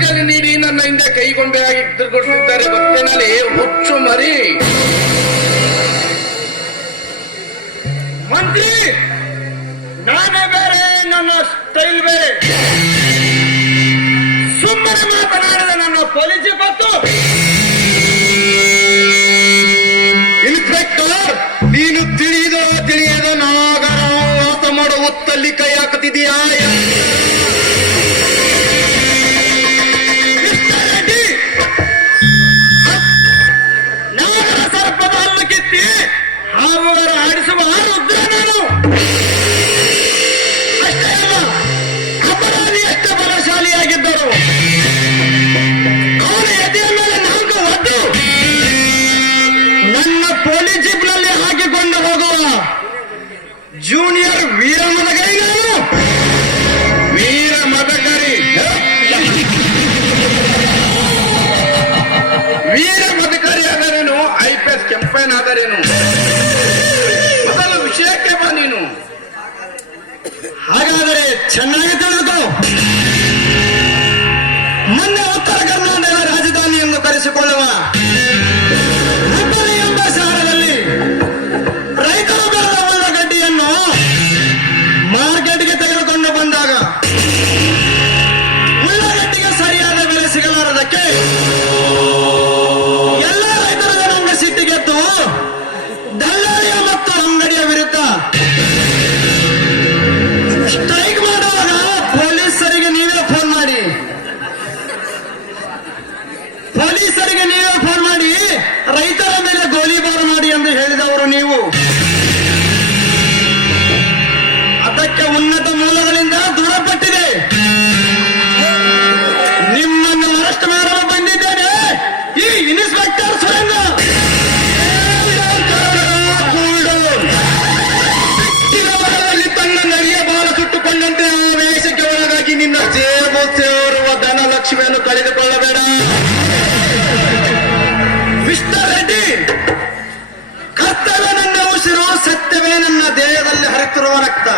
ನೀಡಿ ನನ್ನ ಹಿಂದೆ ಕೈಗೊಂಬೆಯಾಗಿ ತಿರುಗುತ್ತಿದ್ದಾರೆ ಗೊತ್ತಿನಲ್ಲಿ ಹುಚ್ಚು ಮರಿ. ಮಂತ್ರಿ, ನಾನೇ ಬೇರೆ, ನನ್ನ ಸ್ಟೈಲ್ ಬೇರೆ. ಸುಮ್ಮನೆ ಮಾತನಾಡಿದ ನನ್ನ ಪೊಲೀಸ್ ಪತ್ತು. ಇನ್ಸ್ಪೆಕ್ಟರ್, ನೀನು ತಿಳಿಯದ ನಾಗರ ವಾಸ ಮಾಡೋ ಹೊತ್ತಲ್ಲಿ ಕೈ ಹಾಕುತ್ತಿದೀಯಾ? ನಾಗರ ಸರ್ಪದ ಹಲ್ಲು ಕಿತ್ತಿ ಹಾವುಗಳ ಆಡಿಸುವ ರುದ್ರ ನಾನು. ಅಷ್ಟೇ ಅಲ್ಲ, ಅಪರಾಧಿ ಎಷ್ಟು ಬಲಶಾಲಿಯಾಗಿದ್ದರು. ಅವನ ಎದೆಯ ಮೇಲೆ ನಾಲ್ಕು ಒದ್ದು ನನ್ನ ಪೊಲೀಸ್ ಜೀಪ್ನಲ್ಲಿ ಹಾಕಿಕೊಂಡು ಹೋಗುವ ಜೂನಿಯರ್ ವೀರ ಮದಗರಿ ನಾನು. ವೀರ ಮದಕರಿ, ವೀರ ಮದಕರಿ ಆದರೇನು, IPS ಕೆಂಪೇನ್ ಆದರೇನು? ಮೊದಲು ವಿಷಯಕ್ಕೆ ಬಾ ನೀನು. ಹಾಗಾದರೆ ಚೆನ್ನಾಗಿ ತಿಳಿದುಕೋ. ಮೊನ್ನೆ ಉತ್ತರ ಕರ್ನಾಟಕ ರಾಜಧಾನಿ ಎಂದು ಕರೆಸಿಕೊಳ್ಳುವ ಹುಬ್ಬಳ್ಳಿ ಎಂಬ ಶಹರದಲ್ಲಿ ರೈತರು ಬೆಳೆದ ಉಳ್ಳಾಗಡ್ಡಿಯನ್ನು ಮಾರ್ಕೆಟ್ಗೆ ತೆಗೆದುಕೊಂಡು ಬಂದಾಗ ಉಳ್ಳಾಗಡ್ಡಿಗೆ ಸರಿಯಾದ ಬೆಲೆ ಸಿಗಲಾರದಕ್ಕೆ ಎಲ್ಲ ರೈತರ ಜನಾಂಗ ಸಿಟ್ಟಿಗೆದ್ದು ದಲ್ಲಾಳಿಯ ಮತ್ತು ಅಂಗಡಿಯ ವಿರುದ್ಧ ಸ್ಟ್ರೈಕ್ ಮಾಡುವಾಗ ಪೊಲೀಸರಿಗೆ ನೀವೇ ಫೋನ್ ಮಾಡಿ ರೈತರ ಮೇಲೆ ಗೋಲಿಬಾರ್ ಮಾಡಿ ಎಂದು ಹೇಳಿದವರು ನೀವು. ಅದಕ್ಕೆ ಉನ್ನತ ಮೂಲಗಳಿಂದ ದೂರಪಟ್ಟಿದೆ. ನಿಮ್ಮನ್ನು ಅರೆಸ್ಟ್ ಮಾಡಲು ಬಂದಿದ್ದೇನೆ ಈ ಇನ್ಸ್ಪೆಕ್ಟರ್ ಸುರಂಗ. ತನ್ನ ನರಿಯ ಬಾಲ ಸುಟ್ಟುಕೊಂಡಂತೆ ಆವೇಶಕ್ಕೆ ಒಳಗಾಗಿ ನಿನ್ನ ಜೇಬು ಸೇರುವ ಧನಲಕ್ಷ್ಮಿಯನ್ನು ಕಳೆದುಕೊಳ್ಳಬೇಡ. ಮಿಸ್ಟರ್ ರೆಡ್ಡಿ, ಕರ್ತವ್ಯ ನನ್ನ ಉಸಿರು, ಸತ್ಯವೇ ನನ್ನ ದೇಹದಲ್ಲಿ ಹರಿತಿರುವ ರಕ್ತ.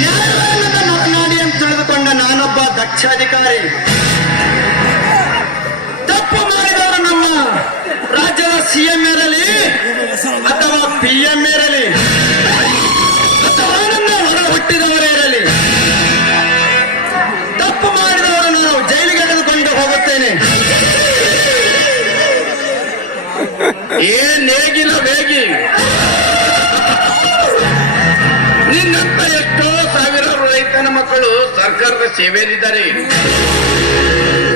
ನ್ಯಾಯವನ್ನು ಮಾತನಾಡಿ ಅಂತ ತಿಳಿದುಕೊಂಡ ನಾನೊಬ್ಬ ದಕ್ಷ ಅಧಿಕಾರಿ. ತಪ್ಪು ಮಾಡಿದವರು ನಮ್ಮ ರಾಜ್ಯದ CM ಇರಲಿ ಅಥವಾ PM ಇರಲಿ ಅಥವಾ ನನ್ನ ಹೊರ ಹುಟ್ಟಿದವರೇ ಇರಲಿ, ತಪ್ಪು ಮಾಡಿದವರು ನಾವು ಜೈಲಿಗೆ ಎಳೆದುಕೊಂಡು ಹೋಗುತ್ತೇನೆ. ಏನ್ ನೇಗಿಲ ಬೇಗಿ, ನಿನ್ನಂತ ಎಷ್ಟೋ ಸಾವಿರಾರು ರೈತನ ಮಕ್ಕಳು ಸರ್ಕಾರದ ಸೇವೆಯಲ್ಲಿದ್ದಾರೆ.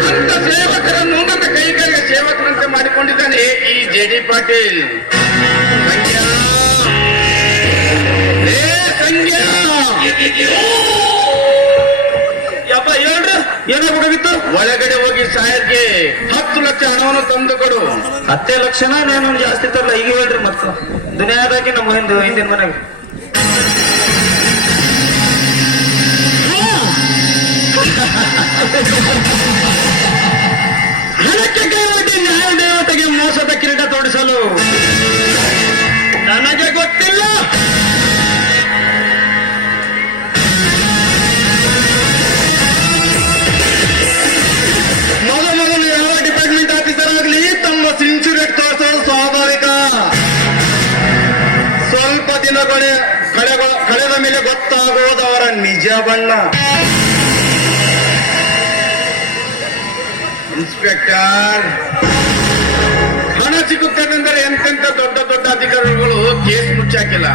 ಅಂತ ಸೇವಕರನ್ನು ನನ್ನ ಕೈಗಳಿಗೆ ಸೇವಕರಂತೆ ಮಾಡಿಕೊಂಡಿದ್ದಾನೆ ಈ JD ಪಾಟೀಲ್. ಸಂಖ್ಯಾ, ಏ ಸಂಖ್ಯಾ, ಯಪ್ಪ ಹೇಳ್ರಿ, ಏನಾಗ್ಬೇಕಾಗಿತ್ತು? ಒಳಗಡೆ ಹೋಗಿ ಸಾಯರ್ಗೆ 10 ಲಕ್ಷ ಹಣವನ್ನು ತಂದು ಕೊಡು. 10 ಲಕ್ಷನ ನಾನು ಜಾಸ್ತಿ ತರಲ್ಲ, ಈಗ ಹೇಳ್ರಿ. ಮತ್ತೆ ದುನಿಯಾದಾಗಿ ನಮ್ಮ ಹಿಂದಿನ ಮನೆಗೆ ಹಣಕ್ಕೆ ಕೈ ಒಡ್ಡಿ ನ್ಯಾಯ ದೇವತೆಗೆ ಮೋಸದ ಕಿರೀಟ ತೋಡಿಸಲು ನನಗೆ ಗೊತ್ತಿಲ್ಲ. ಮೊದಲು ಯಾವ ಡಿಪಾರ್ಟ್ಮೆಂಟ್ ಆಫೀಸರ್ ಆಗಲಿ ತಮ್ಮ ಸಿನ್ಸಿರೇಟ್ ತೋರಿಸೋದು ಸ್ವಾಭಾವಿಕ. ಸ್ವಲ್ಪ ದಿನ ಕಳೆದ ಮೇಲೆ ಗೊತ್ತಾಗುವುದವರ ನಿಜ ಬಣ್ಣ. ಇನ್ಸ್ಪೆಕ್ಟರ್, ಹಣ ಸಿಗುತ್ತದೆಂದರೆ ಎಂತೆಂತ ದೊಡ್ಡ ದೊಡ್ಡ ಅಧಿಕಾರಿಗಳು ಕೇಸ್ ಮುಚ್ಚಾಕಿಲ್ಲ.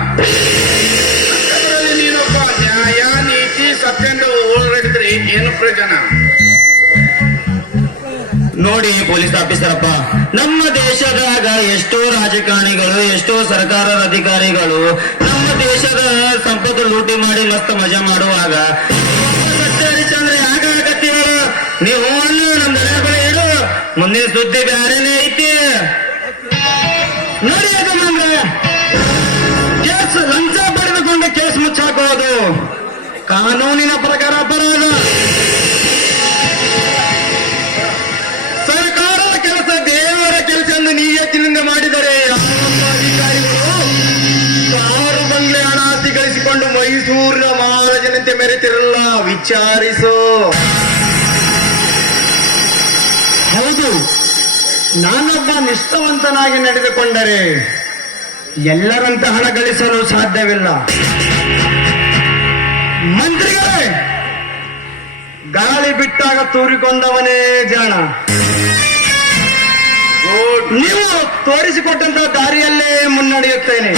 ಅದರಲ್ಲಿ ನೀನೊಬ್ಬ ನ್ಯಾಯ ನೀತಿ ಸತ್ಯಂದ ಓಡಾಡಿದ್ರೆ ಏನು ಪ್ರಯೋಜನ? ನೋಡಿ ಪೊಲೀಸ್ ಆಫೀಸರಪ್ಪ, ನಮ್ಮ ದೇಶದಾಗ ಎಷ್ಟೋ ರಾಜಕಾರಣಿಗಳು, ಎಷ್ಟೋ ಸರ್ಕಾರದ ಅಧಿಕಾರಿಗಳು ನಮ್ಮ ದೇಶದ ಸಂಪತ್ತು ಲೂಟಿ ಮಾಡಿ ಮಸ್ತ್ ಮಜಾ ಮಾಡುವಾಗ ಹರಿಶ್ಚಂದ್ರ ಯಾಕಾಗತ್ತಿ ಹೇಳು? ನೀವು ನಮ್ಮ ದನ ಹೇಳು, ಮುಂದಿನ ಸುದ್ದಿ ಬ್ಯಾರೇನೆ ಐತಿ. ನೋಡಿ ಯಾಕಂದ್ರೆ ಕೇಸ್ ಲಂಚ ಪಡೆದುಕೊಂಡು ಕೇಸ್ ಮುಚ್ಚಾಕೋದು ಕಾನೂನಿನ ಪ್ರಕಾರ ಅಪರಾಧ. ಸರ್ಕಾರದ ಕೆಲಸ ದೇವರ ಕೆಲಸ ಎಂದು ನಿಯತ್ತಿನಿಂದ ಮಾಡಿದರೆ ಅಧಿಕಾರಿಗಳು ಕಾರು ಬಂಗ್ಲೆ ಹಣ ಗಳಿಸಿಕೊಂಡು ಮೈಸೂರಿನ ಮಹಾರಾಜನಂತೆ ಮೆರೆತಿರಲ್ಲ. ವಿಚಾರ ವಿಚಾರಿಸು. ಹೌದು, ನಾನೊಬ್ಬ ನಿಷ್ಠಾವಂತನಾಗಿ ನಡೆದುಕೊಂಡರೆ ಎಲ್ಲರಂತೆ ಹಣ ಗಳಿಸಲು ಸಾಧ್ಯವಿಲ್ಲ. ಮಂತ್ರಿಗಳೇ, ಗಾಳಿ ಬಿಟ್ಟಾಗ ತೂರಿಕೊಂಡವನೇ ಜಾಣ. ನೀವು ತೋರಿಸಿಕೊಟ್ಟಂತ ದಾರಿಯಲ್ಲೇ ಮುನ್ನಡೆಯುತ್ತೇನೆ.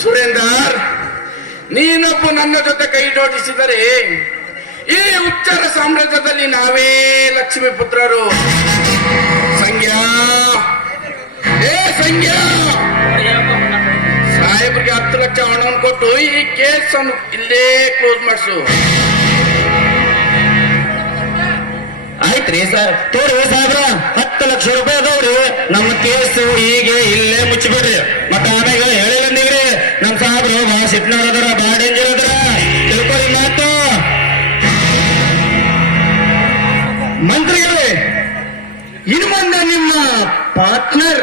ಸುರೇಂದರ್, ನೀನೊಬ್ಬ ನನ್ನ ಜೊತೆ ಕೈ ಜೋಡಿಸಿದರೆ ಈ ಉಚ್ಚರ ಸಾಮ್ರಾಜ್ಯದಲ್ಲಿ ನಾವೇ ಲಕ್ಷ್ಮೀ ಪುತ್ರರು. ಸಂಜ್ಞಾ, ಏ ಸಂಜ್ಞಾ, ಸಾಹೇಬ್ರಿಗೆ 10 ಲಕ್ಷ ಹಣವನ್ನು ಕೊಟ್ಟು ಈ ಕೇಸ್ ಅನ್ನು ಇಲ್ಲೇ ಕ್ಲೋಸ್ ಮಾಡಿಸು. ಆಯ್ತ್ರಿ ಸರ್, ತೋರಿ ಸಾಹೇಬ್ರ 10 ಲಕ್ಷ ರೂಪಾಯಿ ಅದಾವ್ರಿ. ನಮ್ಮ ಕೇಸು ಹೀಗೆ ಇಲ್ಲೇ ಮುಚ್ಚಿಬಿಡ್ರಿ. ಮತ್ತ ಆಮ್ಯಾಗ ಹೇಳಿಲ್ಲಂದಿವ್ರಿ, ನಮ್ ಸಾಹೇಬ್ರು ಬಹಳ ಸಿಟ್ನವ್ರ ಅದರ, ಬಹಳ ಡೇಂಜರ್ ಅದರ, ತಿಳ್ಕೊರಿ ಮಾತು. ಮಂತ್ರಿಗಳೇ, ಇನ್ನು ಮುಂದೆ ನಿಮ್ಮ ಪಾರ್ಟ್ನರ್